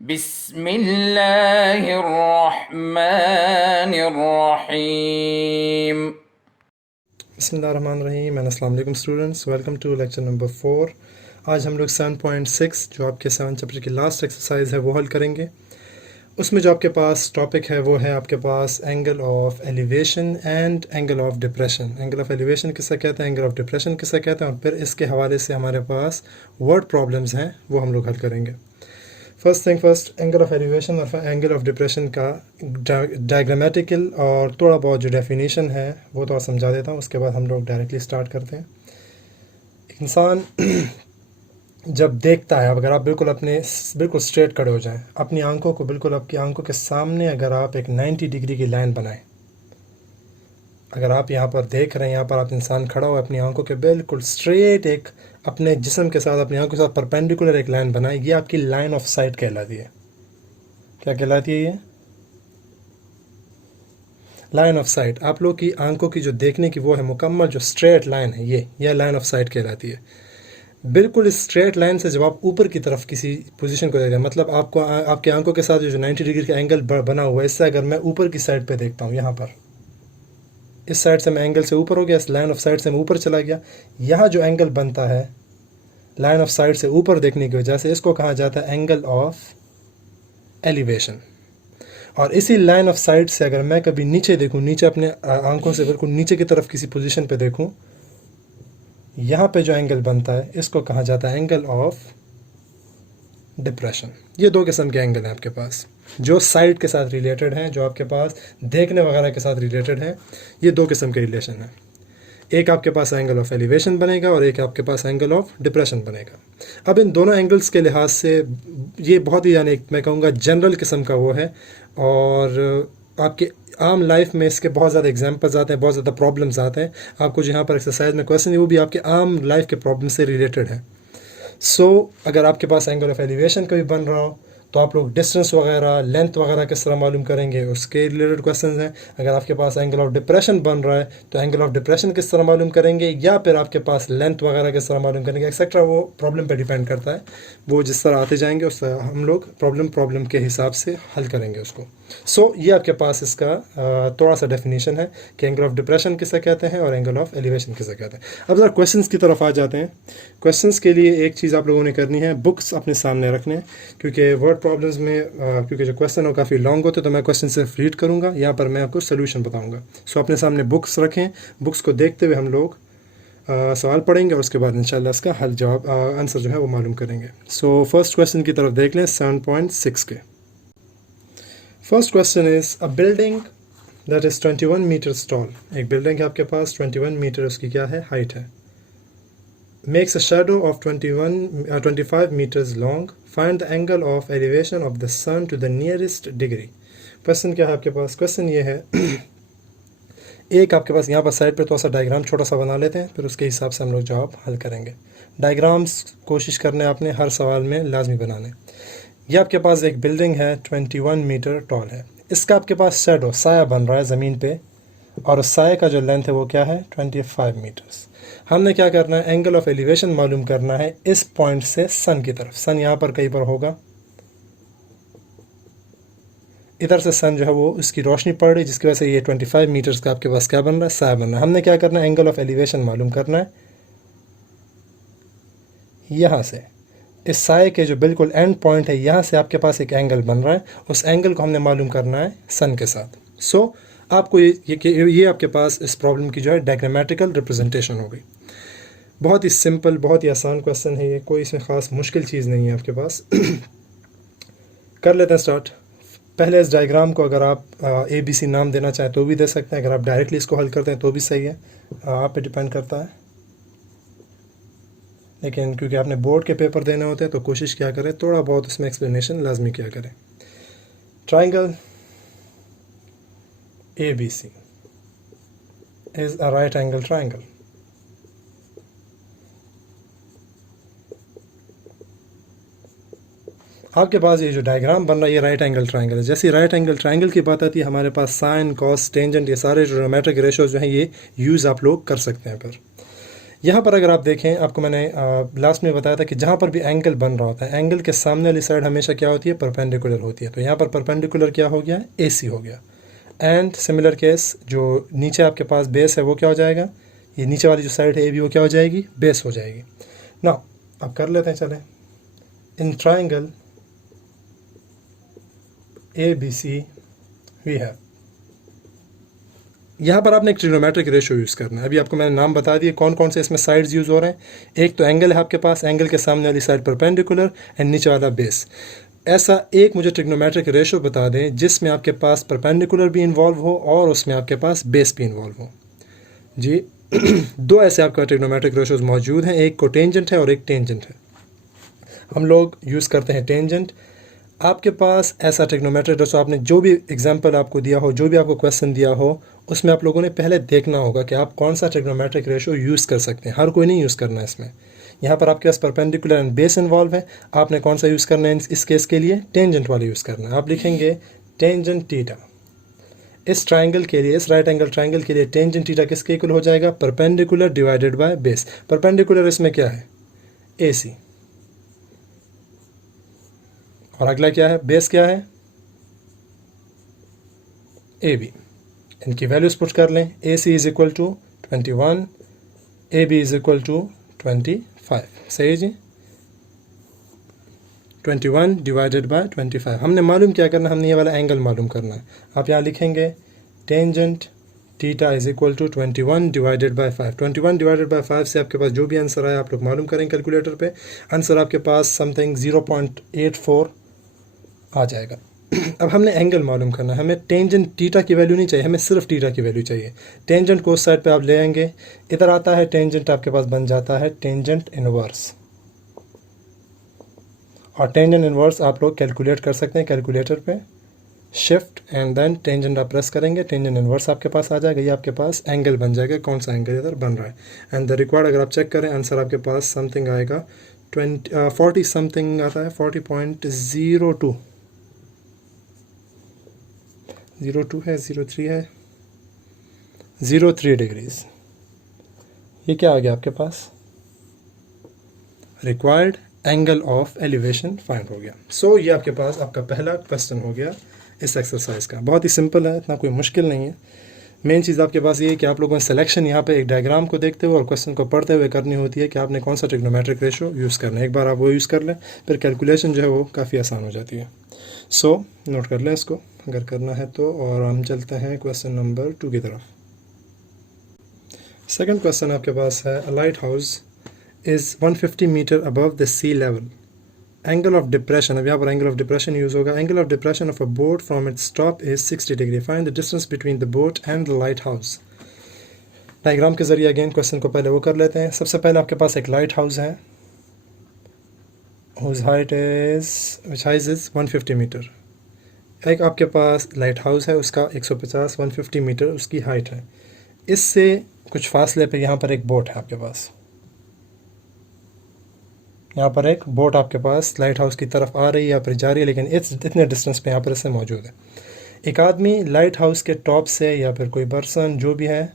बिस्मिल्लाहिर्रहमानिर्रहीम। बिस्मिल्लाहिर्रहमानिर्रहीम एंड अस्सलाम वालेकुम students, welcome to lecture number 4। आज हम लोग 7.6 जो आपके 7 चैप्टर की लास्ट एक्सरसाइज है वो हल करेंगे। उसमें जो आपके पास टॉपिक है वो है आपके पास angle of elevation and angle of depression. Angle of elevation किसे कहते हैं, एंगल ऑफ डिप्रेशन किसे कहते हैं, और फिर इसके हवाले से हमारे पास वर्ड प्रॉब्लम्स हैं वो हम लोग हल करेंगे। First thing first, angle of elevation और एंगल ऑफ डिप्रेशन का डायग्रामेटिकल और थोड़ा बहुत जो डेफिनेशन है वो तो समझा देता हूँ, उसके बाद हम लोग डायरेक्टली स्टार्ट करते हैं। इंसान जब देखता है, अगर आप बिल्कुल स्ट्रेट खड़े हो जाएं, अपनी आंखों को बिल्कुल आपकी आंखों के सामने अगर आप एक 90 डिग्री की लाइन बनाएं, अगर आप यहाँ पर देख रहे हैं, यहाँ पर आप इंसान खड़ा हो अपनी आंखों के बिल्कुल स्ट्रेट एक अपने जिस्म के साथ अपनी आंखों के साथ परपेंडिकुलर एक लाइन बनाए, ये आपकी लाइन ऑफ साइट कहलाती है। क्या कहलाती है ये? Line of site. आप लोग की आंखों की जो देखने की वो है मुकम्मल जो स्ट्रेट लाइन है, ये लाइन ऑफ साइट कहलाती है। बिल्कुल इस स्ट्रेट लाइन से जब आप ऊपर की तरफ किसी पोजीशन को देखते हैं, मतलब आपको आपकी आंखों के साथ जो 90 डिग्री का एंगल बना हुआ है, इससे अगर मैं ऊपर की साइड पे देखता हूँ, यहाँ पर इस साइड से मैं एंगल से ऊपर हो गया, इस लाइन ऑफ साइट से मैं ऊपर चला गया, यहाँ जो एंगल बनता है लाइन ऑफ साइट से ऊपर देखने की वजह से, इसको कहा जाता है एंगल ऑफ एलिवेशन। और इसी लाइन ऑफ साइट से अगर मैं कभी नीचे देखूं, नीचे अपने आंखों से बिल्कुल नीचे की तरफ किसी पोजीशन पे देखूं, यहाँ पे जो एंगल बनता है इसको कहा जाता है एंगल ऑफ डिप्रेशन। ये दो किस्म के एंगल हैं आपके पास, जो साइड के साथ रिलेटेड हैं, जो आपके पास देखने वगैरह के साथ रिलेटेड हैं। ये दो किस्म के रिलेशन हैं। एक आपके पास एंगल ऑफ एलिवेशन बनेगा और एक आपके पास एंगल ऑफ डिप्रेशन बनेगा। अब इन दोनों एंगल्स के लिहाज से ये बहुत ही यानी मैं कहूँगा जनरल किस्म का वो है, और आपके आम लाइफ में इसके बहुत ज़्यादा एग्जांपल्स आते हैं, बहुत ज़्यादा प्रॉब्लम्स आते हैं। आपको जो यहाँ पर एक्सरसाइज में क्वेश्चन है वो भी आपके आम लाइफ के प्रॉब्लम से रिलेटेड है। अगर आपके पास एंगल ऑफ एलिवेशन कभी बन रहा हो तो आप लोग डिस्टेंस वगैरह, लेंथ वगैरह किस तरह मालूम करेंगे, उसके रिलेटेड क्वेश्चंस हैं। अगर आपके पास एंगल ऑफ डिप्रेशन बन रहा है तो एंगल ऑफ डिप्रेशन किस तरह मालूम करेंगे, या फिर आपके पास लेंथ वगैरह किस तरह मालूम करेंगे, एक्सेट्रा। वो प्रॉब्लम पे डिपेंड करता है। वो जिस तरह आते जाएंगे उस तरह हम लोग प्रॉब्लम के हिसाब से हल करेंगे उसको। ये आपके पास इसका थोड़ा सा डेफिनेशन है कि एंगल ऑफ डिप्रेशन किसे कहते हैं और एंगल ऑफ एलिवेशन किसे कहते हैं। अब ज़रा क्वेश्चंस की तरफ आ जाते हैं। क्वेश्चंस के लिए एक चीज़ आप लोगों ने करनी है, बुक्स अपने सामने रखने, क्योंकि वर्ड प्रॉब्लम्स में क्योंकि जो क्वेश्चन हो काफ़ी लॉन्ग होते हैं तो मैं क्वेश्चन सिर्फ रीड करूँगा, यहाँ पर मैं आपको सोल्यूशन बताऊँगा। अपने सामने बुक्स रखें, बुक्स को देखते हुए हम लोग सवाल पढ़ेंगे और उसके बाद इंशाल्लाह इसका हल जवाब आंसर जो है वो मालूम करेंगे। फर्स्ट क्वेश्चन की तरफ देख लें 7.6 के। First question is a building that is 21 meters tall. एक बिल्डिंग है आपके पास, 21 मीटर उसकी क्या है, हाइट है। Makes a shadow of 25 meters long. Find the angle of elevation of the sun to the nearest degree. Question क्या है आपके पास? क्वेश्चन ये है एक आपके पास यहाँ पर साइड पे थोड़ा सा डायग्राम छोटा सा बना लेते हैं, फिर उसके हिसाब से हम लोग जवाब हल करेंगे। डायग्राम्स कोशिश करने आपने हर सवाल में लाजमी बनाने। ये आपके पास एक बिल्डिंग है, 21 मीटर टॉल है। इसका आपके पास शैडो, साया बन रहा है ज़मीन पे, और उस साये का जो लेंथ है वो क्या है, 25 मीटर्स। हमने क्या करना है, एंगल ऑफ एलिवेशन मालूम करना है इस पॉइंट से सन की तरफ। सन यहाँ पर कहीं पर होगा, इधर से सन जो है वो इसकी रोशनी पड़ रही, जिसकी वजह से ये 25 मीटर्स का आपके पास क्या बन रहा है, साया बन रहा है। हमने क्या करना है, एंगल ऑफ एलिवेशन मालूम करना है यहाँ से इस साये के जो बिल्कुल एंड पॉइंट है, यहाँ से आपके पास एक एंगल बन रहा है, उस एंगल को हमने मालूम करना है सन के साथ। आपको ये आपके पास इस प्रॉब्लम की जो है डायग्रामेटिकल रिप्रेजेंटेशन हो गई। बहुत ही सिंपल, बहुत ही आसान क्वेश्चन है ये, कोई इसमें ख़ास मुश्किल चीज़ नहीं है आपके पास। कर लेते हैं स्टार्ट। पहले इस डायग्राम को अगर आप ABC नाम देना चाहें तो भी दे सकते हैं, अगर आप डायरेक्टली इसको हल करते हैं तो भी सही है, आप पे डिपेंड करता है। लेकिन क्योंकि आपने बोर्ड के पेपर देने होते हैं तो कोशिश क्या करें, थोड़ा बहुत उसमें एक्सप्लेनेशन लाजमी क्या करें। Triangle ABC is a right angle triangle. आपके पास ये जो डायग्राम बन रहा है ये राइट एंगल ट्रायंगल है। जैसे राइट एंगल ट्रायंगल की बात आती है, हमारे पास साइन, कॉस, टेंजेंट, ये सारे जो ज्योमेट्रिक रेशोज जो हैं ये यूज़ आप लोग कर सकते हैं। पर यहाँ पर अगर आप देखें, आपको मैंने लास्ट में बताया था कि जहाँ पर भी एंगल बन रहा होता है, एंगल के सामने वाली साइड हमेशा क्या होती है, परपेंडिकुलर होती है। तो यहाँ पर परपेंडिकुलर क्या हो गया, AC हो गया। एंड सिमिलर केस, जो नीचे आपके पास बेस है वो क्या हो जाएगा, ये नीचे वाली जो साइड है AB वो क्या हो जाएगी, बेस हो जाएगी। ना अब कर लेते हैं, चले। In triangle ABC we have, यहाँ पर आपने एक ट्रिग्नोमेट्रिक रेशियो यूज़ करना है। अभी आपको मैंने नाम बता दिए कौन कौन से इसमें साइड्स यूज़ हो रहे हैं। एक तो एंगल है आपके पास, एंगल के सामने वाली साइड परपेंडिकुलर एंड नीचे वाला बेस। ऐसा एक मुझे ट्रिग्नोमेट्रिक रेशियो बता दें जिसमें आपके पास परपेंडिकुलर भी इन्वॉल्व हो और उसमें आपके पास बेस भी इन्वॉल्व हो। जी दो ऐसे आपका ट्रिग्नोमेट्रिक रेशियोज मौजूद हैं, एक कोटेंजेंट है और एक टेंजेंट है। हम लोग यूज़ करते हैं टेंजेंट। आपके पास ऐसा ट्रिग्नोमेट्रिक रेशियो, आपने जो भी एग्जांपल आपको दिया हो, जो भी आपको क्वेश्चन दिया हो, उसमें आप लोगों ने पहले देखना होगा कि आप कौन सा ट्रिग्नोमेट्रिक रेशियो यूज़ कर सकते हैं। हर कोई नहीं यूज़ करना है इसमें। यहाँ पर आपके पास परपेंडिकुलर एंड बेस इन्वॉल्व है, आपने कौन सा यूज़ करना है इस केस के लिए, टेंजेंट वाला यूज़ करना है। आप लिखेंगे टेंजेंट थीटा। इस ट्राइंगल के लिए, इस राइट एंगल ट्राइंगल के लिए टेंजेंट थीटा किसके इक्वल हो जाएगा, perpendicular divided by base. Perpendicular इसमें क्या है, AC, और अगला क्या है, बेस क्या है, AB। इनकी वैल्यूज पुट कर लें। AC is equal to 21, AB is equal to 25। सही है जी, 21 डिवाइडेड बाय 25। हमने मालूम क्या करना, हमने ये वाला एंगल मालूम करना है। आप यहाँ लिखेंगे tangent theta is equal to 21 divided by 5। 21 divided by 5 से आपके पास जो भी आंसर आए आप लोग मालूम करें कैलकुलेटर पे। आंसर आपके पास समथिंग 0.84 आ जाएगा। अब हमने एंगल मालूम करना है, हमें टेंजेंट थीटा की वैल्यू नहीं चाहिए, हमें सिर्फ थीटा की वैल्यू चाहिए। टेंजेंट को उस साइड पे आप ले आएंगे, इधर आता है टेंजेंट, आपके पास बन जाता है टेंजेंट इनवर्स। और टेंजेंट इनवर्स आप लोग कैलकुलेट कर सकते हैं कैलकुलेटर पे, शिफ्ट एंड देन टेंजेंट आप प्रेस करेंगे, टेंजेंट इनवर्स आपके पास आ जाएगा। ये आपके पास एंगल बन जाएगा, कौन सा एंगल इधर बन रहा है। एंड द रिक्वायर्ड अगर आप चेक करें, आंसर आपके पास समथिंग आएगा 40 समथिंग आता है, 40.02 02 है, 03 है, 03 डिग्रीज। ये क्या आ गया आपके पास, required angle of elevation find हो गया। सो ये आपके पास आपका पहला क्वेश्चन हो गया इस एक्सरसाइज का। बहुत ही सिंपल है, इतना कोई मुश्किल नहीं है। मेन चीज़ आपके पास ये है कि आप लोगों ने सिलेक्शन यहाँ पे एक डायग्राम को देखते हुए और क्वेश्चन को पढ़ते हुए करनी होती है कि आपने कौन सा ट्रिग्नोमेट्रिक रेशियो यूज़ करना है। एक बार आप वो यूज़ कर लें, फिर कैलकुलेशन जो है वो काफ़ी आसान हो जाती है। सो नोट कर लें इसको अगर करना है तो, और हम चलते हैं क्वेश्चन नंबर 2 की तरफ। सेकंड क्वेश्चन आपके पास है, a light house is 150 meter above the sea level, angle of depression. अब यहाँ पर एंगल ऑफ डिप्रेशन यूज़ होगा। Angle of depression of a boat from its top is 60 degree, find the distance between the boat and the light house. Diagram के जरिए again question को पहले वो कर लेते हैं। सबसे पहले आपके पास एक लाइट हाउस है, whose height is, which height is 150 meter. एक आपके पास लाइट हाउस है, उसका 150 150 मीटर उसकी हाइट है। इससे कुछ फासले पे यहाँ पर एक बोट है आपके पास, यहाँ पर एक बोट आपके पास लाइट हाउस की तरफ आ रही है या फिर जा रही है, लेकिन इतने डिस्टेंस पे यहाँ पर इससे मौजूद है। एक आदमी लाइट हाउस के टॉप से या फिर कोई पर्सन जो भी है,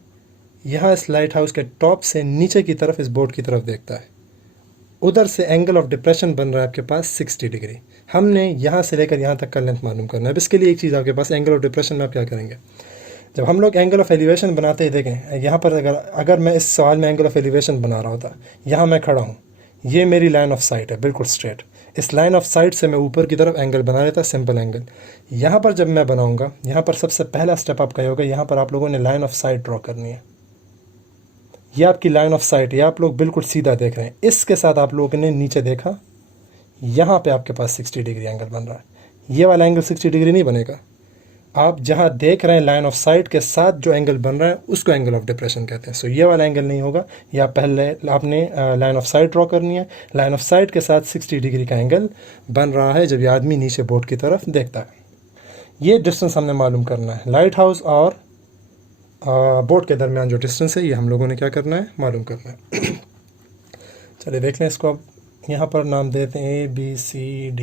यहाँ इस लाइट हाउस के टॉप से नीचे की तरफ इस बोट की तरफ देखता है। उधर से एंगल ऑफ डिप्रेशन बन रहा है आपके पास 60 डिग्री। हमने यहाँ से लेकर यहाँ तक का लेंथ मालूम करना है। अब इसके लिए एक चीज़ आपके पास, एंगल ऑफ डिप्रेशन में आप क्या करेंगे, जब हम लोग एंगल ऑफ एलिवेशन बनाते ही देखें, यहाँ पर अगर मैं इस सवाल में एंगल ऑफ एलिवेशन बना रहा होता, यहाँ मैं खड़ा हूँ, ये मेरी लाइन ऑफ साइट है बिल्कुल स्ट्रेट, इस लाइन ऑफ साइट से मैं ऊपर की तरफ एंगल बना लेता, सिंपल एंगल। यहाँ पर जब मैं बनाऊँगा, यहाँ पर सबसे पहला स्टेप आपका ये होगा, यहाँ पर आप लोगों ने लाइन ऑफ साइट ड्रॉ करनी है। ये आपकी लाइन ऑफ साइट, ये आप लोग बिल्कुल सीधा देख रहे हैं। इसके साथ आप लोगों ने नीचे देखा, यहाँ पे आपके पास 60 डिग्री एंगल बन रहा है। ये वाला एंगल 60 डिग्री नहीं बनेगा। आप जहाँ देख रहे हैं लाइन ऑफ साइट के साथ जो एंगल बन रहा है उसको एंगल ऑफ डिप्रेशन कहते हैं। सो ये वाला एंगल नहीं होगा। या पहले आपने लाइन ऑफ साइट ड्रॉ करनी है, लाइन ऑफ साइट के साथ 60 डिग्री का एंगल बन रहा है जब ये आदमी नीचे बोट की तरफ देखता है। ये डिस्टेंस हमने मालूम करना है, लाइट हाउस और बोट के दरमियान जो डिस्टेंस है ये हम लोगों ने क्या करना है, मालूम करना है। चलिए देख लें इसको। अब यहाँ पर नाम देते हैं ABCD।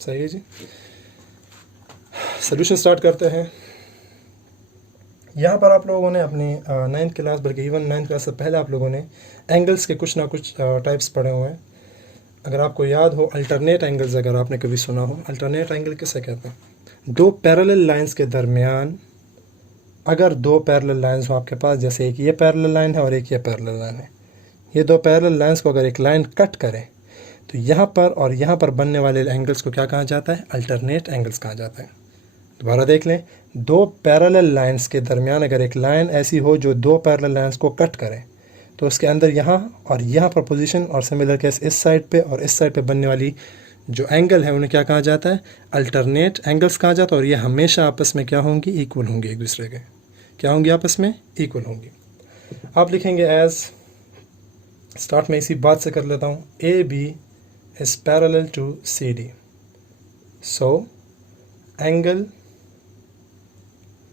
सही है जी। सोल्यूशन स्टार्ट करते हैं। यहाँ पर आप लोगों ने अपनी 9th क्लास, बल्कि इवन 9th क्लास से पहले आप लोगों ने एंगल्स के कुछ ना कुछ टाइप्स पढ़े हुए हैं। अगर आपको याद हो, अल्टरनेट एंगल्स अगर आपने कभी सुना हो, अल्टरनेट एंगल किसे कहते हैं? दो पैरेलल लाइंस के दरमियान अगर दो पैरेलल लाइंस हो आपके पास, जैसे एक ये पैरेलल लाइन है और एक ये पैरेलल लाइन है, ये दो पैरेलल लाइंस को अगर एक लाइन कट करे तो यहाँ पर और यहाँ पर बनने वाले एंगल्स को क्या कहा जाता है? अल्टरनेट एंगल्स कहा जाता है। दोबारा देख लें, दो पैरेलल लाइंस के दरमियान अगर एक लाइन ऐसी हो जो दो पैरेलल लाइंस को कट करे तो उसके अंदर यहाँ और यहाँ पर पोजीशन और सिमिलर केस इस साइड पे और इस साइड पे बनने वाली जो एंगल है उन्हें क्या कहा जाता है? अल्टरनेट एंगल्स कहा जाता है। और ये हमेशा आपस में क्या होंगी? इक्वल होंगी, एक दूसरे के क्या होंगी? आपस में इक्वल होंगी। आप लिखेंगे एज, स्टार्ट में इसी बात से कर लेता हूँ, A B is parallel to C D, so angle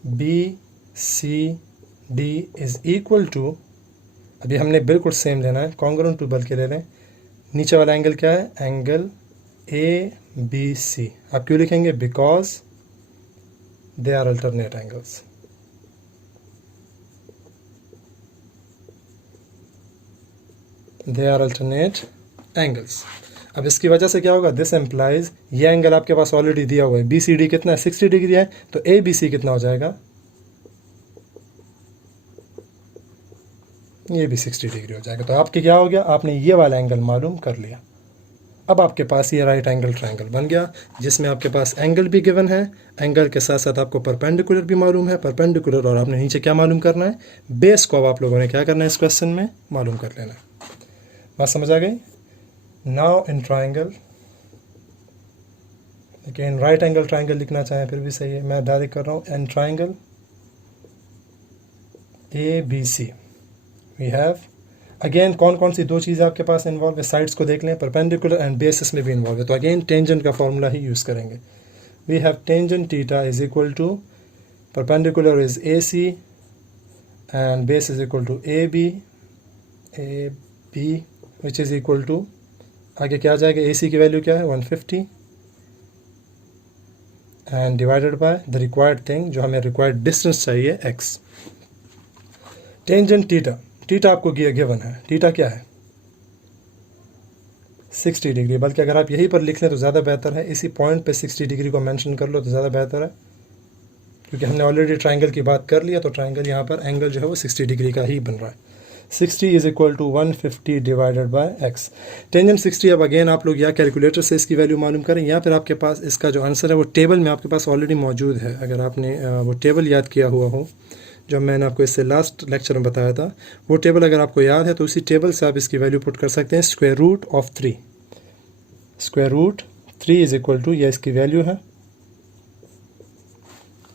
B C D is equal to, अभी हमने बिल्कुल सेम लेना है, कॉन्ग्रुएंट टू बल्कि ले लें, नीचे वाला एंगल क्या है? Angle A B C. आप क्यों लिखेंगे? Because they are alternate angles. They are alternate angles. अब इसकी वजह से क्या होगा? दिस एम्प्लाइज, ये एंगल आपके पास ऑलरेडी दिया हुआ है, बी सी डी कितना है? 60 डिग्री है, तो ए बी सी कितना हो जाएगा? ये भी 60 डिग्री हो जाएगा। तो आपके क्या हो गया? आपने ये वाला एंगल मालूम कर लिया। अब आपके पास ये राइट एंगल ट्रायंगल बन गया, जिसमें आपके पास एंगल भी गिवन है, एंगल के साथ साथ आपको परपेंडिकुलर भी मालूम है, परपेंडिकुलर और आपने नीचे क्या मालूम करना है? बेस को अब आप लोगों ने क्या करना है इस क्वेश्चन में? मालूम कर लेना। बात समझ आ गई? नाउ इन ट्रायंगल, लेकिन राइट एंगल ट्रायंगल लिखना चाहें फिर भी सही है, मैं डायरेक्ट कर रहा हूँ। In triangle A B C we have, again कौन कौन सी दो चीज़ें आपके पास इन्वॉल्व है? साइड्स को देख लें, परपेंडिकुलर एंड बेसिस में भी इन्वॉल्व है, तो अगेन टेंजेंट का फॉर्मूला ही यूज़ करेंगे। We have tangent theta is equal to perpendicular is A C and base is equal to A B which is equal to, आगे क्या आ जाएगा? ए सी की वैल्यू क्या है? 150 and divided by the required thing, जो हमें रिक्वायर्ड डिस्टेंस चाहिए, x। टेंजेंट थीटा, थीटा आपको गिवन है, थीटा क्या है? 60 डिग्री, बल्कि अगर आप यहीं पर लिख लें तो ज़्यादा बेहतर है, इसी पॉइंट पे 60 डिग्री को मेंशन कर लो तो ज़्यादा बेहतर है, क्योंकि हमने ऑलरेडी ट्रायंगल की बात कर लिया, तो ट्रायंगल यहाँ पर एंगल जो है वो 60 डिग्री का ही बन रहा है। 60 is equal to 150 divided by x। Tangent 60, अब अगेन आप लोग या कैलकुलेटर से इसकी वैल्यू मालूम करें, या फिर आपके पास इसका जो आंसर है वो टेबल में आपके पास ऑलरेडी मौजूद है। अगर आपने वो टेबल याद किया हुआ हो जो मैंने आपको इससे लास्ट लेक्चर में बताया था, वो टेबल अगर आपको याद है तो उसी टेबल से आप इसकी वैल्यू पुट कर सकते हैं। Square root of 3, square root 3 is equal to, यह इसकी वैल्यू है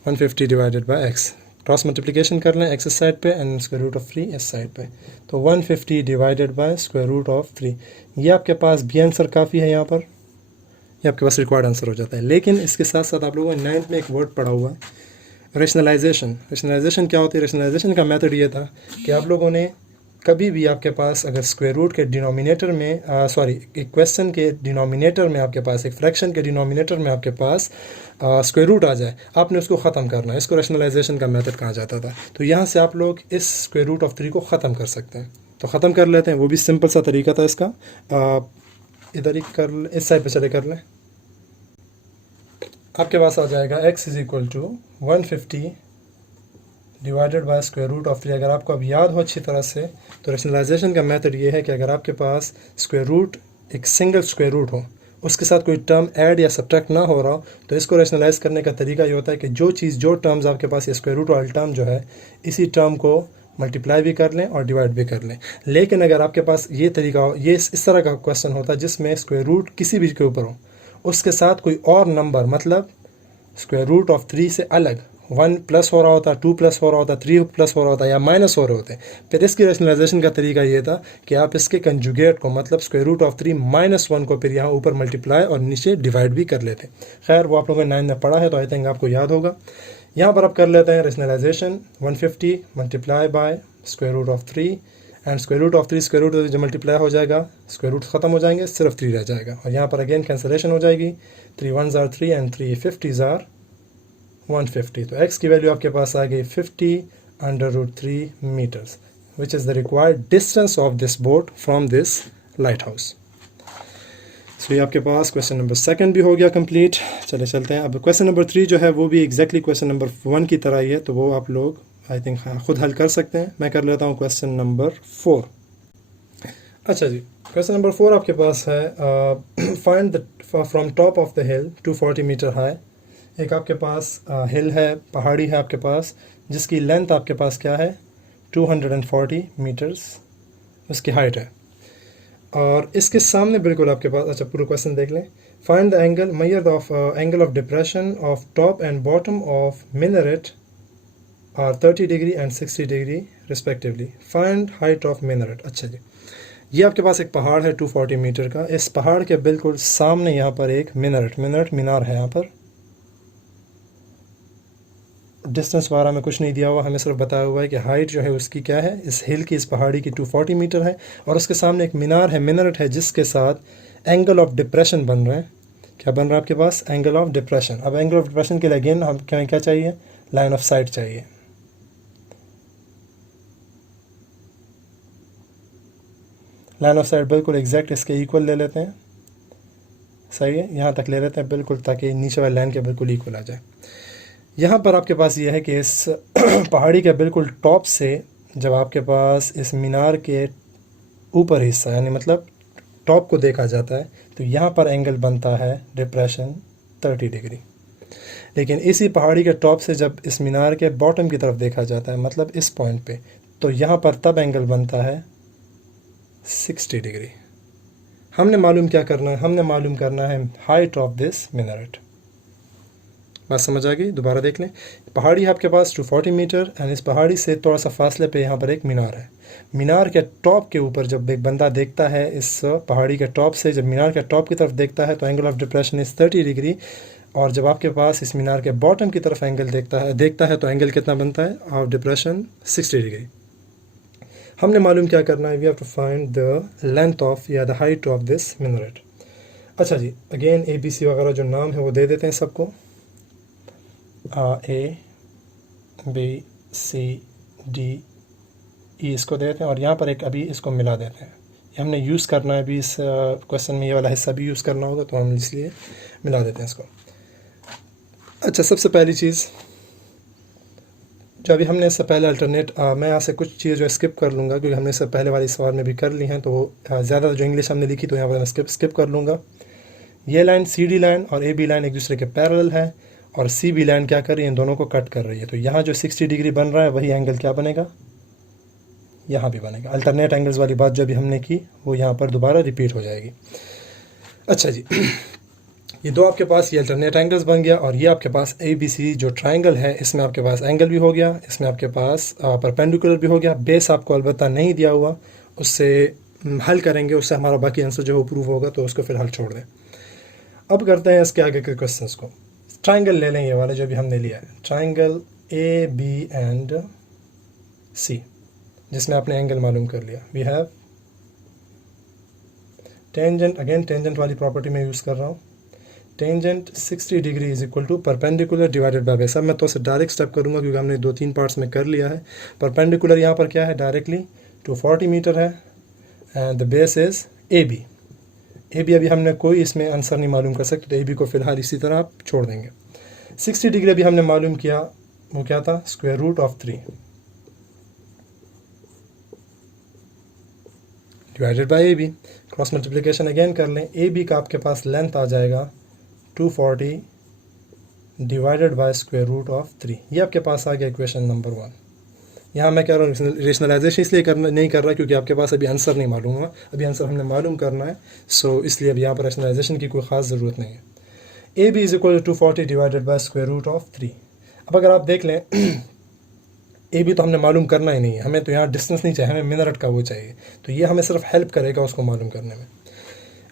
150 divided by x। Cross multiplication कर लें x इस साइड पे एंड स्क्वायर रूट ऑफ 3 इस साइड पे, तो 150 divided by square root of 3। ये आपके पास भी आंसर काफ़ी है, यहाँ पर ये आपके पास रिक्वायर्ड आंसर हो जाता है। लेकिन इसके साथ साथ आप लोगों ने 9th में एक वर्ड पढ़ा हुआ है, रेशनलाइजेशन। रेशनलाइजेशन क्या होती है? रेशनलाइजेशन का मेथड ये था कि आप लोगों ने कभी भी आपके पास अगर स्क्वायर रूट के डिनोमिनेटर में एक क्वेश्चन के डिनोमिनेटर में आपके पास, एक फ्रैक्शन के डिनोमिनेटर में आपके पास स्क्वायर रूट आ जाए, आपने उसको ख़त्म करना है। इसको रेशनलाइजेशन का मेथड कहा जाता था। तो यहाँ से आप लोग इस स्क्वायर रूट ऑफ 3 को ख़त्म कर सकते हैं, तो ख़त्म कर लेते हैं। वो भी सिंपल सा तरीका था इसका, इधर ही कर, इस साइड पर चले कर लें। आपके पास आ जाएगा x is equal to 150 divided by square root of 3। अगर आपको अब याद हो अच्छी तरह से, तो रेशनलाइजेशन का मेथड ये है कि अगर आपके पास स्क्वायर रूट एक सिंगल स्क्वायर रूट हो, उसके साथ कोई टर्म ऐड या सब्ट्रैक्ट ना हो रहा हो, तो इसको रेशनलाइज करने का तरीका ये होता है कि जो टर्म्स आपके पास, ये स्क्वायर रूट वाला टर्म जो है, इसी टर्म को मल्टीप्लाई भी कर लें और डिवाइड भी कर लें। लेकिन अगर आपके पास ये तरीका हो, ये इस तरह का क्वेश्चन होता है जिसमें स्क्वायर रूट किसी भी के ऊपर हो, उसके साथ कोई और नंबर, मतलब स्क्वायर रूट ऑफ 3 से अलग 1 प्लस हो रहा होता, 2 प्लस हो रहा होता, 3 प्लस हो रहा होता या माइनस हो रहे होते, फिर इसकी रेशनलाइजेशन का तरीका ये था कि आप इसके कंजुगेट को, मतलब स्क्वायर रूट ऑफ 3 माइनस 1 को फिर यहाँ ऊपर मल्टीप्लाई और नीचे डिवाइड भी कर लेते। खैर वो आप लोगों ने 9 में पढ़ा है, तो आई थिंक आपको याद होगा। यहाँ पर आप कर लेते हैं rationalization, 150 multiply by square root of 3 and square root of 3, square root जब मल्टीप्लाई हो जाएगा, स्क्वायर रूट ख़त्म हो जाएंगे, सिर्फ 3 रह जाएगा। और यहाँ पर अगेन कैंसलेशन हो जाएगी, 3 1s are 3 and 3 50s are 150। तो x की वैल्यू आपके पास आ गई 50 √3 meters, which is the required distance of this boat from this lighthouse. So ये आपके पास क्वेश्चन नंबर 2 भी हो गया कंप्लीट। चले चलते हैं अब क्वेश्चन नंबर 3 जो है वो भी एग्जैक्टली क्वेश्चन नंबर 1 की तरह ही है, तो वो आप लोग आई थिंक खुद हल कर सकते हैं। मैं कर लेता हूँ क्वेश्चन नंबर 4। अच्छा जी, क्वेश्चन नंबर 4 आपके पास है find the from top of the hill 240 meter high. एक आपके पास हिल है, पहाड़ी है आपके पास, जिसकी लेंथ आपके पास क्या है 240 मीटर्स उसकी हाइट है। और इसके सामने बिल्कुल आपके पास, अच्छा पूरा क्वेश्चन देख लें। Find the angle, measure the angle of depression of top and bottom of minaret are 30 degree and 60 degree respectively. Find height of minaret. अच्छा जी, ये आपके पास एक पहाड़ है 240 मीटर का। इस पहाड़ के बिल्कुल सामने यहाँ पर एक मिनरेट मीनार है। यहाँ पर डिस्टेंस वगैरह में कुछ नहीं दिया हुआ, हमें सिर्फ बताया हुआ है कि हाइट जो है उसकी क्या है, इस हिल की, इस पहाड़ी की 240 मीटर है। और उसके सामने एक मीनार है, मिनरेट है, जिसके साथ एंगल ऑफ डिप्रेशन बन रहा है। क्या बन रहा है आपके पास? Angle of depression. अब एंगल ऑफ डिप्रेशन के लिए अगेन हम क्या चाहिए? लाइन ऑफ साइट चाहिए। लाइन ऑफ साइट बिल्कुल एग्जैक्ट इसके इक्वल ले लेते हैं, सही है, यहाँ तक ले लेते हैं बिल्कुल, ताकि नीचे वाली लाइन के बिल्कुल इक्वल आ जाए। यहाँ पर आपके पास ये है कि इस पहाड़ी के बिल्कुल टॉप से जब आपके पास इस मीनार के ऊपर हिस्सा यानी मतलब टॉप को देखा जाता है, तो यहाँ पर एंगल बनता है डिप्रेशन 30 डिग्री। लेकिन इसी पहाड़ी के टॉप से जब इस मीनार के बॉटम की तरफ देखा जाता है, मतलब इस पॉइंट पे, तो यहाँ पर तब एंगल बनता है 60 डिग्री। हमने मालूम क्या करना है? हमने मालूम करना है हाइट ऑफ दिस मिनारेट। बात समझ आ गई? दोबारा देख लें। पहाड़ी है आपके पास 240 मीटर एंड इस पहाड़ी से थोड़ा सा फासले पे यहाँ पर एक मीनार है। मीनार के टॉप के ऊपर जब एक बंदा देखता है, इस पहाड़ी के टॉप से जब मीनार के टॉप की तरफ देखता है, तो angle of depression is 30 degree. और जब आपके पास इस मीनार के बॉटम की तरफ एंगल देखता है तो एंगल कितना बनता है ऑफ डिप्रेशन? 60 डिग्री। हमने मालूम क्या करना है? We have to find the length of या the height of this minaret. अच्छा जी, अगेन ABC वगैरह जो नाम है वो दे देते हैं सबको। A B C D E इसको देते हैं और यहाँ पर एक अभी इसको मिला देते हैं। ये हमने यूज़ करना है अभी इस क्वेश्चन में, ये वाला हिस्सा भी यूज़ करना होगा, तो हम इसलिए मिला देते हैं इसको। अच्छा, सबसे पहली चीज़ जो अभी हमने इससे पहले अल्टरनेट, मैं यहाँ से कुछ चीज़ जो स्किप कर लूँगा क्योंकि हमने इससे पहले वाली सवाल में भी कर ली हैं, तो वो ज़्यादा जो इंग्लिश हमने लिखी तो यहाँ पर मैं स्किप कर लूँगा। ये लाइन CD लाइन और AB लाइन एक दूसरे के पैरेलल है और CB लाइन क्या कर रही है? इन दोनों को कट कर रही है। तो यहाँ जो 60 डिग्री बन रहा है वही एंगल क्या बनेगा? यहाँ भी बनेगा। अल्टरनेट एंगल्स वाली बात जो अभी हमने की वो यहाँ पर दोबारा रिपीट हो जाएगी। अच्छा जी, ये दो आपके पास ये अल्टरनेट एंगल्स बन गया और ये आपके पास ABC जो ट्राइंगल है, इसमें आपके पास एंगल भी हो गया, इसमें आपके पास परपेंडिकुलर भी हो गया। बेस आपको अलबत्ता नहीं दिया हुआ, उससे हल करेंगे, उससे हमारा बाकी आंसर जो है प्रूव होगा, तो उसको फिलहाल छोड़ दें। अब करते हैं इसके आगे के क्वेश्चंस को। ट्राइंगल ले लें, ये वाले जो भी हमने लिया है, ट्राइंगल AB एंड C, जिसमें आपने एंगल मालूम कर लिया। We have tangent, again tangent वाली प्रॉपर्टी में यूज़ कर रहा हूँ। Tangent 60 degree is equal to perpendicular divided by base. अब मैं तो उसे डायरेक्ट स्टेप करूँगा क्योंकि हमने 2-3 पार्ट्स में कर लिया है। परपेंडिकुलर यहाँ पर क्या है? डायरेक्टली 240 मीटर है and the base is AB। AB अभी हमने कोई इसमें आंसर नहीं मालूम कर सकते, तो AB को फिलहाल इसी तरह आप छोड़ देंगे। 60 डिग्री अभी हमने मालूम किया, वो क्या था? Square root of 3 divided by AB। Cross multiplication again कर लें। AB का आपके पास लेंथ आ जाएगा 240 divided by square root of 3। ये आपके पास आ गया इक्वेशन नंबर 1। यहाँ मैं कह रहा हूँ रेशनलाइजेशन इसलिए नहीं कर रहा क्योंकि आपके पास अभी आंसर नहीं मालूम हुआ, अभी आंसर हमने मालूम करना है, सो इसलिए अभी यहाँ पर रेशनलाइजेशन की कोई ख़ास ज़रूरत नहीं है। AB is equal to 240 divided by square root of 3। अब अगर आप देख लें AB तो हमने मालूम करना ही नहीं है, हमें तो यहाँ डिस्टेंस नहीं चाहिए, हमें मिनरेट का वो चाहिए, तो ये हमें सिर्फ हेल्प करेगा उसको मालूम करने में।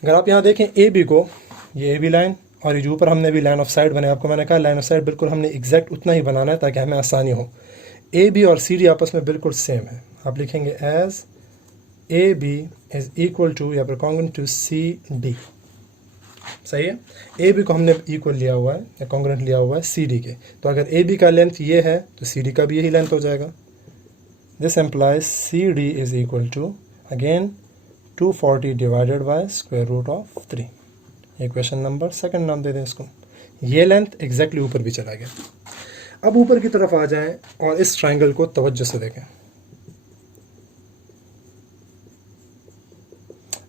अगर आप यहाँ देखें AB को, ये AB लाइन और ये जो ऊपर हमने भी लाइन ऑफ साइट बनाया, आपको मैंने कहा लाइन ऑफ साइट बिल्कुल हमने एग्जैक्ट उतना ही बनाना है ताकि हमें आसानी हो। AB और CD आपस में बिल्कुल सेम है, आप लिखेंगे as AB is equal to या फिर कॉन्ग्रुएंट टू CD। सही है, AB को हमने इक्वल लिया हुआ है या कॉन्ग्रुएंट लिया हुआ है CD के, तो अगर AB का लेंथ ये है तो CD का भी यही लेंथ हो जाएगा। This implies CD is equal to again 240 divided by square root of 3। ये क्वेश्चन नंबर सेकंड नाम दे दें इसको। ये लेंथ एग्जैक्टली ऊपर भी चला गया। अब ऊपर की तरफ आ जाएं और इस ट्राइंगल को तवज्जो से देखें।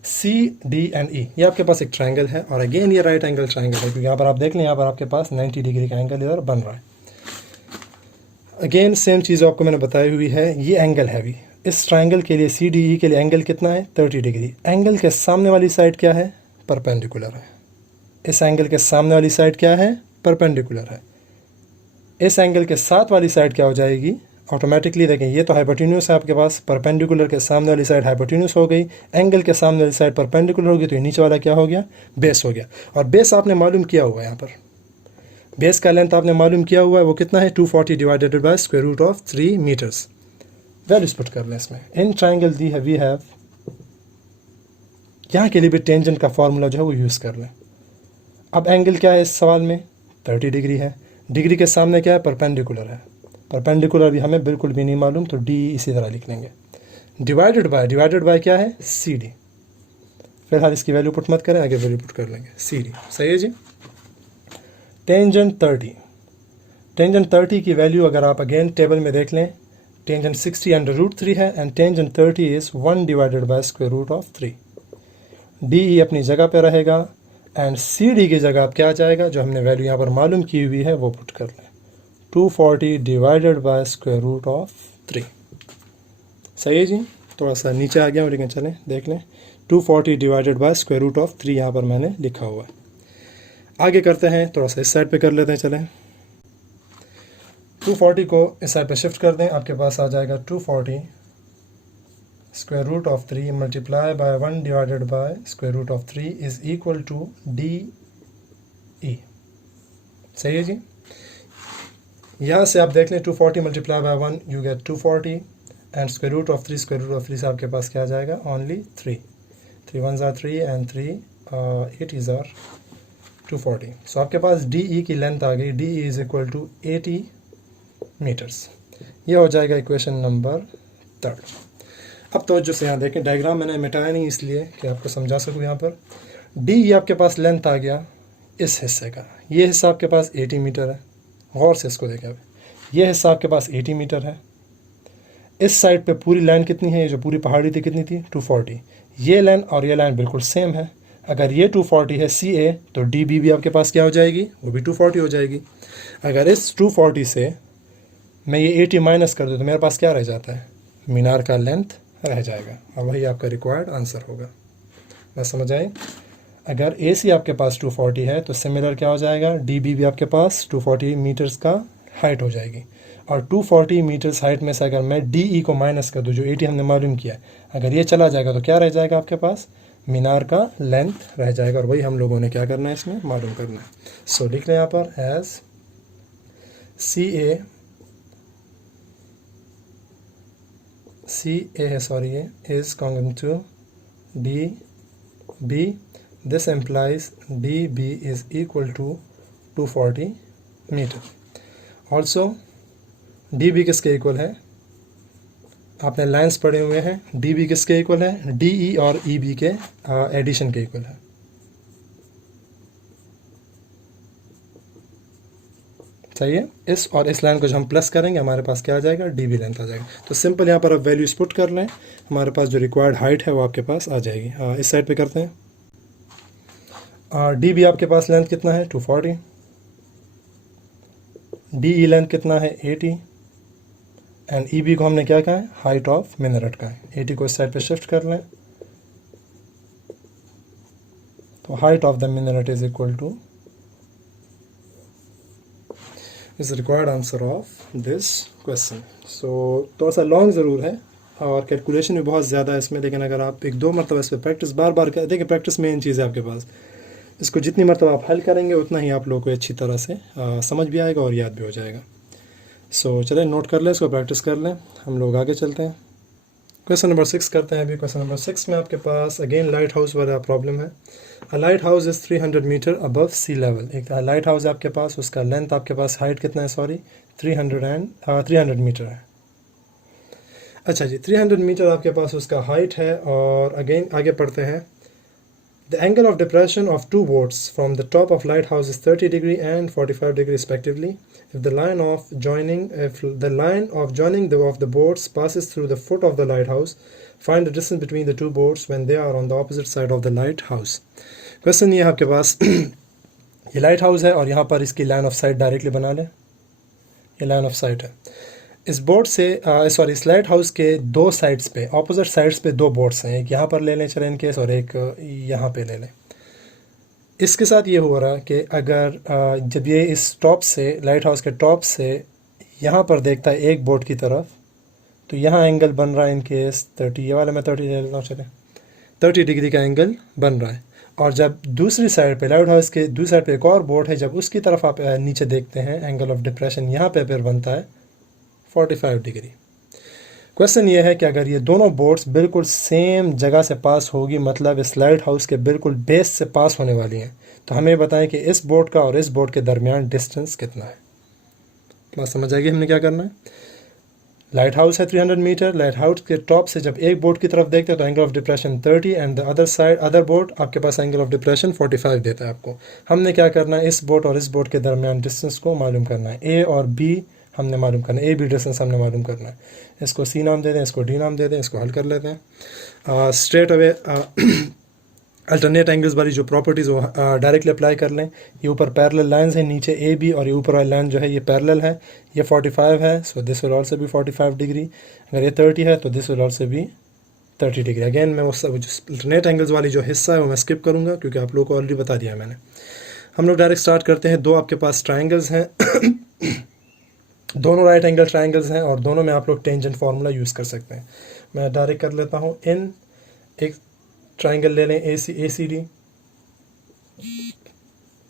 CDE ये आपके पास एक ट्राइंगल है और अगेन ये राइट एंगल ट्राइंगल है, क्योंकि यहाँ पर आप देख लें यहाँ पर आपके पास 90 डिग्री का एंगल इधर बन रहा है। अगेन सेम चीज़ आपको मैंने बताई हुई है, ये एंगल है। अभी इस ट्राइंगल के लिए CDE के लिए एंगल कितना है 30 डिग्री। एंगल के सामने वाली साइड क्या है परपेंडिकुलर है। इस एंगल के सामने वाली साइड क्या है परपेंडिकुलर है। इस एंगल के साथ वाली साइड क्या हो जाएगी ऑटोमेटिकली, देखें ये तो हाइपोटेन्यूस है आपके पास, परपेंडिकुलर के सामने वाली साइड हाइपोटेन्यूस हो गई, एंगल के सामने वाली साइड परपेंडिकुलर होगी, तो ये नीचे वाला क्या हो गया बेस हो गया। और बेस आपने मालूम किया हुआ है, यहाँ पर बेस का लेंथ आपने मालूम किया हुआ है, वो कितना है 240 divided by square root of 3 meters. Values put कर लें इसमें। इन ट्राइंगल दी है वी हैव, यहाँ के लिए भी टेंजेंट का फॉर्मूला जो है वो यूज़ कर लें। अब एंगल क्या है इस सवाल में 30 डिग्री है, डिग्री के सामने क्या है परपेंडिकुलर है, परपेंडिकुलर भी हमें बिल्कुल भी नहीं मालूम, तो डी इसी तरह लिख लेंगे। डिवाइडेड बाय क्या है CD। फिलहाल इसकी वैल्यू पुट मत करें, आगे वैल्यू पुट कर लेंगे CD। सही है जी। टेंजेंट 30 की वैल्यू अगर आप अगेन टेबल में देख लें, टेंजेंट 60 अंडर रूट 3 है and tangent 30 is 1 divided by square root of 3। DE अपनी जगह पे रहेगा एंड CD की जगह आप क्या आ जाएगा, जो हमने वैल्यू यहाँ पर मालूम की हुई है वो पुट कर लें, 240 divided by square root of 3। सही है जी। थोड़ा सा नीचे आ गया हूँ लेकिन चलें देख लें, 240 divided by square root of 3 यहाँ पर मैंने लिखा हुआ है। आगे करते हैं, थोड़ा सा इस साइड पे कर लेते हैं। चलें 240 को इस साइड पे शिफ्ट कर दें, आपके पास आ जाएगा 240 square root of 3 multiply by 1 divided by square root of 3 is equal to DE। सही है जी। यहाँ से आप देख लें 240 multiply by 1 you get 240 and square root of 3 से आपके पास क्या आ जाएगा only 3 1s are 3 and 3 80s are 240। So आपके पास DE की लेंथ आ गई, DE is equal to 80 meters. ये हो जाएगा इक्वेशन नंबर 3। अब तो जो से यहाँ देखें, डायग्राम मैंने मिटाया नहीं इसलिए कि आपको समझा सकूँ। यहाँ पर DE आपके पास लेंथ आ गया इस हिस्से का, ये हिस्सा आपके पास 80 मीटर है। गौर से इसको देखें, ये हिस्सा आपके पास 80 मीटर है। इस साइड पे पूरी लाइन कितनी है, ये जो पूरी पहाड़ी थी कितनी थी 240। ये लाइन और ये लाइन बिल्कुल सेम है। अगर ये 240 है CA तो DB भी आपके पास क्या हो जाएगी, वो भी 240 हो जाएगी। अगर इस 240 से मैं ये 80 माइनस कर दूँ तो मेरे पास क्या रह जाता है, मीनार का लेंथ रह जाएगा और वही आपका रिक्वायर्ड आंसर होगा। मैं समझ आए। अगर AC आपके पास 240 है तो सिमिलर क्या हो जाएगा, DB भी आपके पास 240 मीटर्स का हाइट हो जाएगी। और 240 मीटर्स हाइट में से अगर मैं DE को माइनस कर दूँ, जो 80 हमने मालूम किया, अगर ये चला जाएगा तो क्या रह जाएगा आपके पास, मीनार का लेंथ रह जाएगा। और वही हम लोगों ने क्या करना है इसमें मालूम करना है। सो लिख लें यहाँ पर as CA is congruent to DB. This implies DB is equal to 240 meter. Also DB किसके इक्वल है, आपने लाइंस पढ़े हुए हैं, DB किसके इक्वल है, DE और EB के एडिशन के इक्वल है। सही है। इस और इस लाइन को जब हम प्लस करेंगे हमारे पास क्या आ जाएगा, DB लेंथ आ जाएगा। तो सिंपल यहाँ पर आप वैल्यूज पुट कर लें, हमारे पास जो रिक्वायर्ड हाइट है वो आपके पास आ जाएगी। इस साइड पे करते हैं। DB आपके पास लेंथ कितना है 240, DE लेंथ कितना है 80 एंड EB को हमने क्या कहा है, हाइट ऑफ मिनरेट का है। 80 को इस साइड पे शिफ्ट कर लें तो height of the minaret is equal to is required answer of this question. So थोड़ा सा लॉन्ग ज़रूर है और कैलकुलेशन भी बहुत ज़्यादा है इसमें, लेकिन अगर आप 1-2 मरतबा इस पर प्रैक्टिस बार बार कर देखिए, प्रैक्टिस मेन चीज़ है आपके पास। इसको जितनी मरतबा आप हल करेंगे उतना ही आप लोगों को अच्छी तरह से समझ भी आएगा और याद भी हो जाएगा। सो चलें नोट कर लें, इसको प्रैक्टिस कर लें, हम लोग आगे चलते हैं। क्वेश्चन नंबर 6 करते हैं अभी। क्वेश्चन नंबर 6 में आपके पास अगेन लाइट हाउस वाला प्रॉब्लम है। A light house is 300 metre above sea level. एक लाइट हाउस आपके पास, उसका लेंथ आपके पास हाइट कितना है 300 मीटर है। अच्छा जी, 300 मीटर आपके पास उसका हाइट है। और अगेन आगे पढ़ते हैं। The angle of depression of two boats from the top of light house is 30 degree and 45 degree respectively. If the line of joining of the boats passes through the foot of the lighthouse, find the distance between the two boats when they are on the opposite side of the lighthouse. Question ये है आपके पास ये light house है और यहाँ पर इसकी line of site directly बना लें। ये लाइन ऑफ साइट है। इस बोट से इस लाइट हाउस के दो साइड्स पे, ऑपोजिट साइड्स पे दो बोट्स हैं। एक यहाँ पर ले लें चलें केस, और एक यहाँ पे ले लें। इसके साथ ये हो रहा है कि अगर जब ये इस टॉप से, लाइट हाउस के टॉप से यहाँ पर देखता है एक बोट की तरफ, तो यहाँ एंगल बन रहा है इन केस 30। ये वाला मैं 30 ले लेता हूँ, चले 30 डिग्री का एंगल बन रहा है। और जब दूसरी साइड पे, लाइट हाउस के दूसरी साइड पे एक और बोट है, जब उसकी तरफ आप नीचे देखते हैं, एंगल ऑफ डिप्रेशन यहाँ पे फिर बनता है 45 डिग्री। क्वेश्चन ये है कि अगर ये दोनों बोट्स बिल्कुल सेम जगह से पास होगी, मतलब इस लाइट हाउस के बिल्कुल बेस से पास होने वाली हैं, तो हमें बताएं कि इस बोट का और इस बोट के दरमियान डिस्टेंस कितना है। बात समझ आएगी हमने क्या करना है। लाइट हाउस है 300 मीटर। लाइट हाउस के टॉप से जब एक बोट की तरफ देखते हैं तो angle of depression 30 and the other boat आपके पास एंगल ऑफ डिप्रेशन 45 देता है आपको। हमने क्या करना है, इस बोट और इस बोट के दरमियान डिस्टेंस को मालूम करना है। ए और बी हमने मालूम करना है, ए बी डिस्टेंस हमने मालूम करना है। इसको सी नाम दे दें, इसको डी नाम दे दें, इसको हल कर लेते हैं। स्ट्रेट अवे अल्टरनेट एंगल्स वाली जो प्रॉपर्टीज़ वो डायरेक्टली अप्लाई कर लें। ये ऊपर पैरेलल लाइंस हैं, नीचे ए बी, और ये ऊपर वाली लाइन जो है ये पैरेलल है। ये 45 है, so this will also be 45 degree. अगर ये 30 है तो this will also be 30 degree. Again मैं वो सब जो अल्टरनेट एंगल्स वाली जो हिस्सा है वो मैं स्किप करूँगा क्योंकि आप लोगों को ऑलरेडी बता दिया है मैंने। हम लोग डायरेक्ट स्टार्ट करते हैं। दो आपके पास ट्राइंगल्स हैं दोनों राइट एंगल ट्राइंगल्स हैं और दोनों में आप लोग टेंजेंट फार्मूला यूज़ कर सकते हैं। मैं डायरेक्ट कर लेता हूँ। इन एक ट्राइंगल ले लें ए सी डी,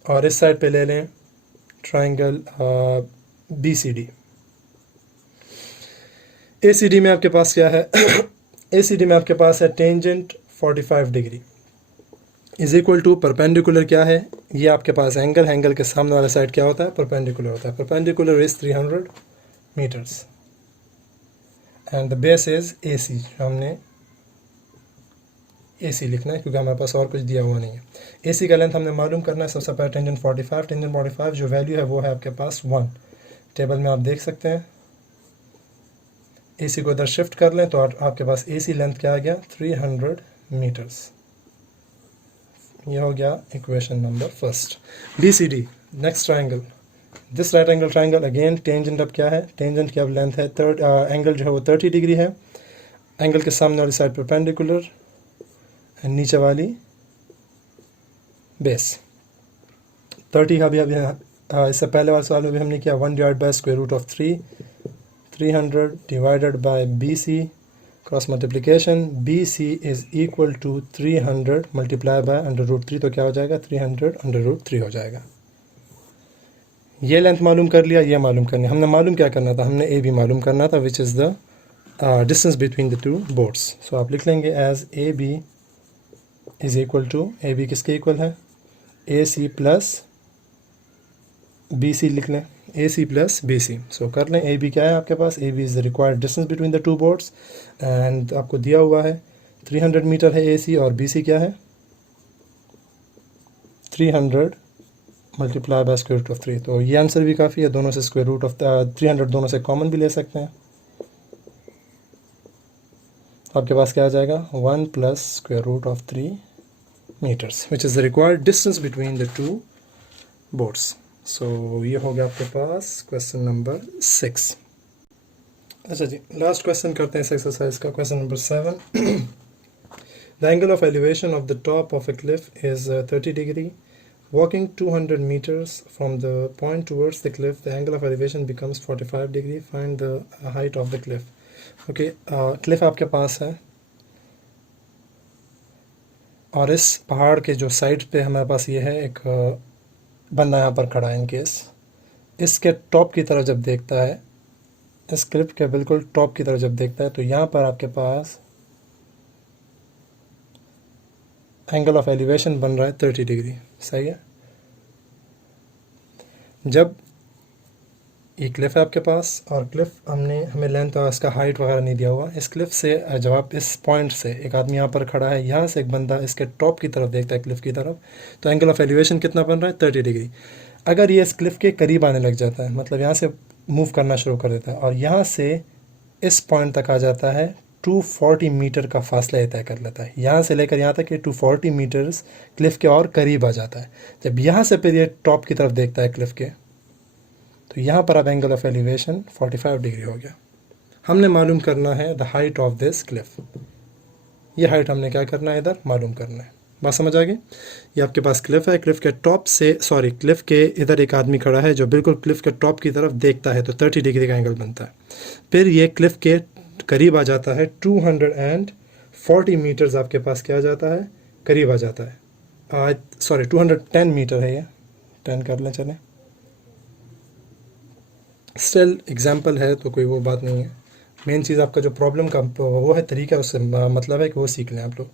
और इस साइड पे ले लें ट्राइंगल बी सी डी। ए सी डी में आपके पास क्या है ए सी डी में आपके पास है tangent 45 degree is equal to perpendicular क्या है, ये आपके पास एंगल है। एंगल के सामने वाला साइड क्या होता है, परपेंडिकुलर होता है। Perpendicular is 300 metres and the base is A C. हमने ए सी लिखना है क्योंकि हमारे पास और कुछ दिया हुआ नहीं है। ए सी का लेंथ हमने मालूम करना है। सबसे पहले टेंजेंट 45, टेंजेंट 45 जो वैल्यू है वो है आपके पास 1। टेबल में आप देख सकते हैं। ए सी को इधर शिफ्ट कर लें तो आपके पास ए सी लेंथ क्या आ गया, 300 मीटर्स। ये हो गया equation number first. B C D next triangle, this right angle triangle. Again tangent अब क्या है, टेंजेंट की अब लेंथ है एंगल जो है वो 30 डिग्री है। एंगल के सामने वाली साइड परपेंडिकुलर एंड नीचे वाली बेस। 30 का भी अभी इससे पहले वाले सवाल में भी हमने किया 1 divide by square root of 3, 300 divided by B C, cross multiplication. B C is equal to 300 multiply by under root 3, तो क्या हो जाएगा 300 अंडर रूट 3 हो जाएगा। ये लेंथ मालूम कर लिया, ये मालूम करनी। हमने मालूम क्या करना था, हमने ए बी मालूम करना था which is the distance between the two boats. So आप लिख लेंगे as A B is equal to, A B किसके इक्वल है, A C plus B C लिख लें, ए सी प्लस बी सी। सो कर लें। ए बी क्या है आपके पास, A B is the required distance between the two boats and आपको दिया हुआ है 300 मीटर है ए सी, और बी सी क्या है 300 multiply by square root of 3। तो ये आंसर भी काफ़ी है। दोनों से स्क्वायर रूट ऑफ 300 दोनों से कॉमन भी ले सकते हैं। आपके पास क्या आ जाएगा 1 plus square root of 3 metres which is the required distance between the two boats. So ये हो गया आपके पास क्वेश्चन नंबर 6। अच्छा जी, लास्ट क्वेश्चन करते हैं इस एक्सरसाइज का, question number 7। The angle of elevation of the top of A Cliff is 30 degree. Walking 200 meters from the point towards the cliff, the angle of elevation becomes 45 degree. Find the height of the cliff. Okay, cliff आपके पास है और इस पहाड़ के जो side पे हमारे पास ये है, एक बंदा यहाँ पर खड़ा है इन केस। इसके टॉप की तरफ जब देखता है, इस क्लिफ के बिल्कुल टॉप की तरफ जब देखता है, तो यहाँ पर आपके पास एंगल ऑफ एलिवेशन बन रहा है 30 डिग्री। सही है। जब ये क्लिफ है आपके पास, और क्लिफ हमें लेंथ और इसका हाइट वगैरह नहीं दिया हुआ। इस क्लिफ से जब आप इस पॉइंट से, एक आदमी यहाँ पर खड़ा है, यहाँ से एक बंदा इसके टॉप की तरफ देखता है क्लिफ की तरफ, तो एंगल ऑफ एलिवेशन कितना बन रहा है? 30 डिग्री। अगर ये इस क्लिफ के करीब आने लग जाता है, मतलब यहाँ से मूव करना शुरू कर देता है और यहाँ से इस पॉइंट तक आ जाता है, 240 मीटर का फासला ये तय कर लेता है। यहाँ से लेकर यहाँ तक ये 240 मीटर्स क्लिफ के और करीब आ जाता है। जब यहाँ से फिर ये टॉप की तरफ देखता है क्लिफ के, तो यहाँ पर अब एंगल ऑफ एलिवेशन 45 डिग्री हो गया। हमने मालूम करना है the height of this Cliff. ये हाइट हमने क्या करना है? इधर मालूम करना है। बात समझ आ गई? ये आपके पास क्लिफ है, क्लिफ के टॉप से, सॉरी, क्लिफ के इधर एक आदमी खड़ा है जो बिल्कुल क्लिफ के टॉप की तरफ देखता है, तो 30 डिग्री का एंगल बनता है। फिर ये क्लिफ के करीब आ जाता है, 240 मीटर्स आपके पास क्या आ जाता है? करीब आ जाता है। सॉरी, 210 मीटर है ये, 10 कर लें चलें, स्टिल एग्जाम्पल है तो कोई वो बात नहीं है। मेन चीज़ आपका जो प्रॉब्लम का वो है तरीका, उससे मतलब है कि वो सीख लें आप लोग।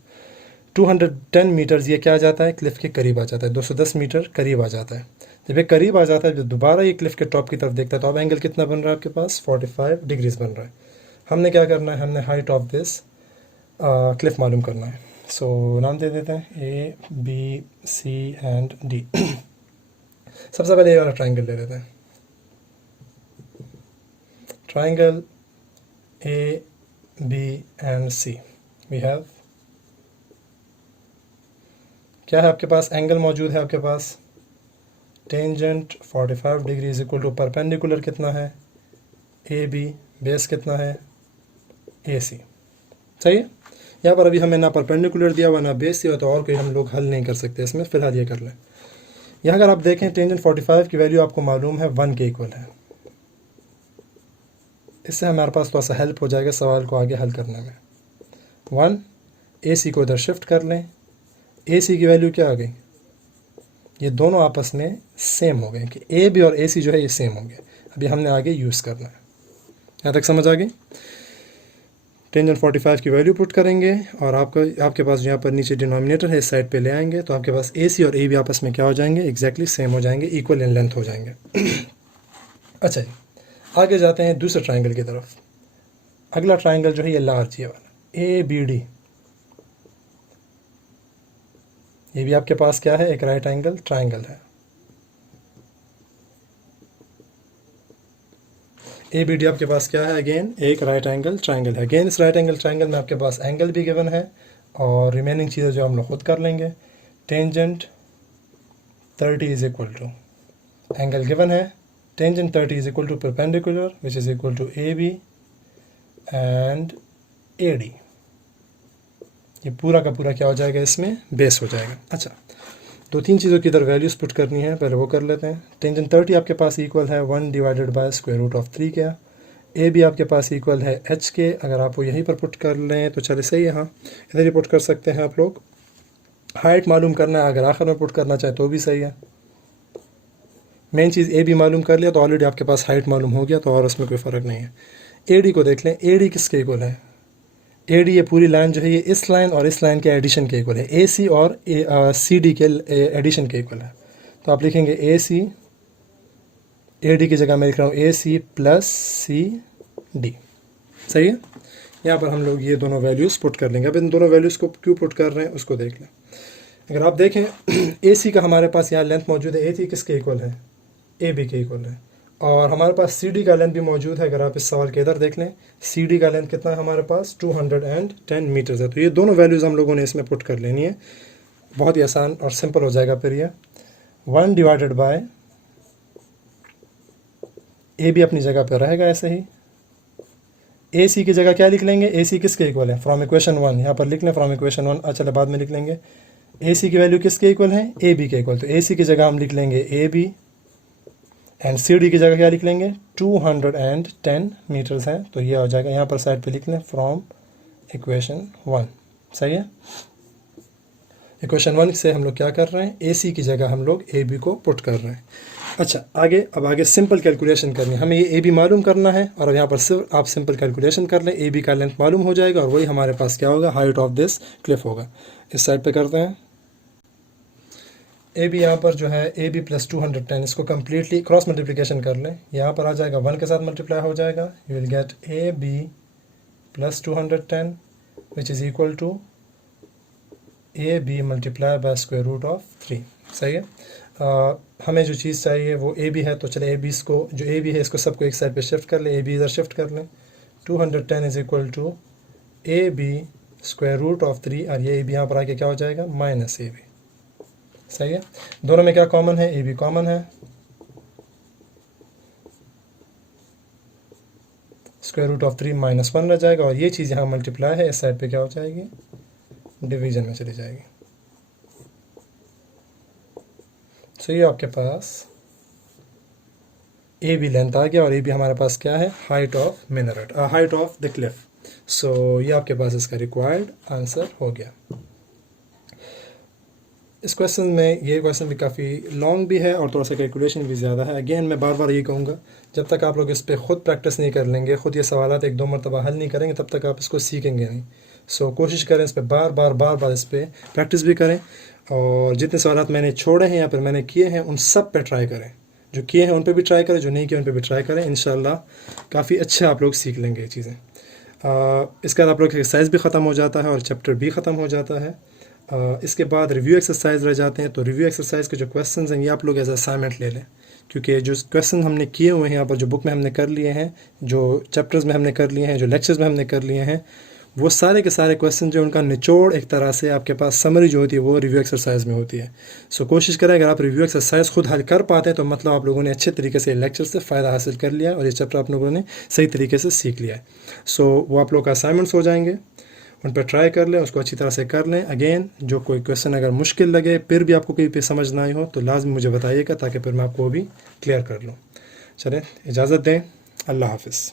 210 मीटर्स ये क्या आ जाता है? क्लिफ के करीब आ जाता है। 210 मीटर करीब आ जाता है। जब ये करीब आ जाता है, जब दोबारा ये क्लिफ के टॉप की तरफ देखता है, तो अब एंगल कितना बन रहा है आपके पास? 45 डिग्रीज बन रहा है। हमने क्या करना है? हमने हाइट ऑफ दिस क्लिफ मालूम करना है। सो नाम दे देते हैं ए, बी, सी एंड डी। सबसे पहले ये वाला ट्राइंगल ले लेते हैं। triangle A, B and C we have, क्या है आपके पास? एंगल मौजूद है आपके पास। Tangent 45 degree is equal to perpendicular कितना है? AB, बेस कितना है? AC। सही है। यहाँ पर अभी हमें ना परपेंडिकुलर दिया हुआ ना बेस दिया, तो और कोई हम लोग हल नहीं कर सकते इसमें, फिलहाल ये कर लें। यहाँ अगर आप देखें, टेंजेंट 45 की वैल्यू आपको मालूम है 1 के इक्वल है। इससे हमारे पास थोड़ा सा हेल्प हो जाएगा सवाल को आगे हल करने में। 1, AC को इधर शिफ्ट कर लें। AC की वैल्यू क्या आ गई? ये दोनों आपस में सेम हो गए कि AB और AC जो है ये सेम हो गए। अभी हमने आगे यूज़ करना है। यहाँ तक समझ आ गई? टेंजेंट 45 की वैल्यू पुट करेंगे और आपके पास यहाँ पर नीचे डिनोमिनेटर है, इस साइड पे ले आएंगे, तो आपके पास AC और AB आपस में क्या हो जाएंगे? एग्जैक्टली सेम हो जाएंगे, इक्वल इन लेंथ हो जाएंगे। अच्छा जी, आगे जाते हैं दूसरे ट्राइंगल की तरफ। अगला ट्राइंगल जो है ये लार्ज, ये वाला ABD। ये भी आपके पास क्या है? एक राइट एंगल ट्राइंगल है। ABD आपके पास क्या है? अगेन एक राइट एंगल ट्राइंगल है। अगेन इस राइट एंगल ट्राइंगल में आपके पास एंगल भी गिवन है और रिमेनिंग चीज़ें जो हम लोग खुद कर लेंगे। Tangent 30 is equal to, angle given है, tangent 30 is equal to perpendicular which is equal to AB and AD। ये पूरा का पूरा क्या हो जाएगा? इसमें बेस हो जाएगा। अच्छा, 2-3 चीज़ों की इधर वैल्यूज़ पुट करनी है, पहले वो कर लेते हैं। टेंजेंट 30 आपके पास इक्वल है 1 divided by square root of 3 क्या। AB आपके पास इक्वल है H के, अगर आप वो यहीं पर पुट कर लें तो चले सही है। हाँ, इधर ही पुट कर सकते हैं आप लोग। हाइट मालूम करना है, अगर आखिर में पुट करना चाहे तो भी सही है। मेन चीज़ AB मालूम कर लिया तो ऑलरेडी आपके पास हाइट मालूम हो गया, तो और उसमें कोई फ़र्क नहीं है। AD को देख लें, AD किसके इक्वल है? AD ये पूरी लाइन जो है ये इस लाइन और इस लाइन के एडिशन के इक्वल है। AC और CD के एडिशन के इक्वल है। तो आप लिखेंगे AC, AD की जगह मैं लिख रहा हूँ AC प्लस CD। सही है। यहाँ पर हम लोग ये दोनों वैल्यूज़ पुट कर लेंगे। अब इन दोनों वैल्यूज़ को क्यों पुट कर रहे हैं उसको देख लें। अगर आप देखें AC का हमारे पास यहाँ लेंथ मौजूद है, AC किसके इक्वल है? AB के इक्वल है। और हमारे पास CD का लेंथ भी मौजूद है। अगर आप इस सवाल के इधर देख लें, CD का लेंथ कितना है हमारे पास? 210 मीटर्स है। तो ये दोनों वैल्यूज़ हम लोगों ने इसमें पुट कर लेनी है। बहुत ही आसान और सिंपल हो जाएगा। फिर ये 1 डिवाइडेड बाय AB अपनी जगह पर रहेगा ऐसे ही। AC की जगह क्या लिख लेंगे? AC किसके इक्वल है? फ्रॉम इक्वेशन 1 यहाँ पर लिख लें, फ्रॉम इक्वेशन 1। चलो बाद में लिख लेंगे। AC की वैल्यू किसके इक्वल है? AB के इक्वल। तो AC की जगह हम लिख लेंगे AB एंड CD की जगह क्या लिख लेंगे? 210 मीटर्स हैं, तो ये हो जाएगा। यहाँ पर साइड पे लिख लें फ्रॉम इक्वेशन 1। सही है। इक्वेशन 1 से हम लोग क्या कर रहे हैं? AC की जगह हम लोग AB को पुट कर रहे हैं। अच्छा, अब आगे सिंपल कैलकुलेशन करनी है। हमें ये AB मालूम करना है और अब यहाँ पर सिर्फ आप सिंपल कैलकुलेशन कर लें। AB का लेंथ मालूम हो जाएगा और वही हमारे पास क्या होगा? हाइट ऑफ दिस क्लिफ होगा। इस साइड पे करते हैं। ए बी यहाँ पर जो है ए बी प्लस 210, इसको कम्प्लीटली क्रॉस मल्टीप्लिकेशन कर लें, यहाँ पर आ जाएगा 1 के साथ मल्टीप्लाई हो जाएगा, you will get A B plus 210 which is equal to A B multiply by square root of 3। सही है। हमें जो चीज़ चाहिए वो ए बी है, तो चले ए बी इसको जो ए बी है इसको सबको एक साइड पे शिफ्ट कर लें, ए बी इधर शिफ्ट कर लें। 210 is equal to A B square root of 3 और ये ए बी यहाँ पर आके क्या हो जाएगा माइनस ए बी। सही है। दोनों में क्या कॉमन है, ए बी कॉमन है, स्क्वायर रूट ऑफ 3 -1 रह जाएगा और ये चीज़ यहाँ मल्टीप्लाई है, इस साइड पे क्या हो जाएगी डिवीजन में चली जाएगी। सो ये आपके पास ए बी लेंथ आ गया और ए बी हमारे पास क्या है height of minaret, height of the cliff. So ये आपके पास इसका रिक्वायर्ड आंसर हो गया। इस क्वेश्चन में ये क्वेश्चन भी काफ़ी लॉन्ग भी है और थोड़ा सा कैलकुलेशन भी ज़्यादा है। अगेन मैं बार बार ये कहूँगा, जब तक आप लोग इस पर ख़ुद प्रैक्टिस नहीं कर लेंगे, ख़ुद ये सवालात एक दो मरतबा हल नहीं करेंगे, तब तक आप इसको सीखेंगे नहीं। सो कोशिश करें इस पर बार बार इस पर प्रैक्टिस भी करें और जितने सवालात मैंने छोड़े हैं या फिर मैंने किए हैं उन सब पे ट्राई करें, जो किए हैं उन पे भी ट्राई करें, जो नहीं किए उन पे भी ट्राई करें। इंशाल्लाह काफ़ी अच्छा आप लोग सीख लेंगे ये चीज़ें। इसके बाद आप लोग का एक्सरसाइज भी ख़त्म हो जाता है और चैप्टर भी ख़त्म हो जाता है। इसके बाद रिव्यू एक्सरसाइज रह जाते हैं, तो रिव्यू एक्सरसाइज के जो क्वेश्चंस हैं ये आप लोग एज असाइनमेंट ले लें, क्योंकि जो क्वेश्चन हमने किए हुए हैं यहाँ पर, जो बुक में हमने कर लिए हैं, जो चैप्टर्स में हमने कर लिए हैं, जो लेक्चर्स में हमने कर लिए हैं, वो सारे के सारे क्वेश्चन जो उनका निचोड़ एक तरह से आपके पास समरी जो होती है वो रिव्यू एक्सरसाइज में होती है। सो कोशिश करें अगर आप रिव्यू एक्सरसाइज खुद हल कर पाते हैं तो मतलब आप लोगों ने अच्छे तरीके से लेक्चर से फ़ायदा हासिल कर लिया और ये चैप्टर आप लोगों ने सही तरीके से सीख लिया है। सो वो आप लोग का असाइनमेंट्स हो जाएंगे, उन पर ट्राई कर लें, उसको अच्छी तरह से कर लें। अगेन जो कोई क्वेश्चन अगर मुश्किल लगे फिर भी आपको कहीं पे समझ ना आई हो तो लाजमी मुझे बताइएगा, ताकि फिर मैं आपको भी क्लियर कर लूँ। चलें, इजाज़त दें, अल्लाह हाफ़िज़।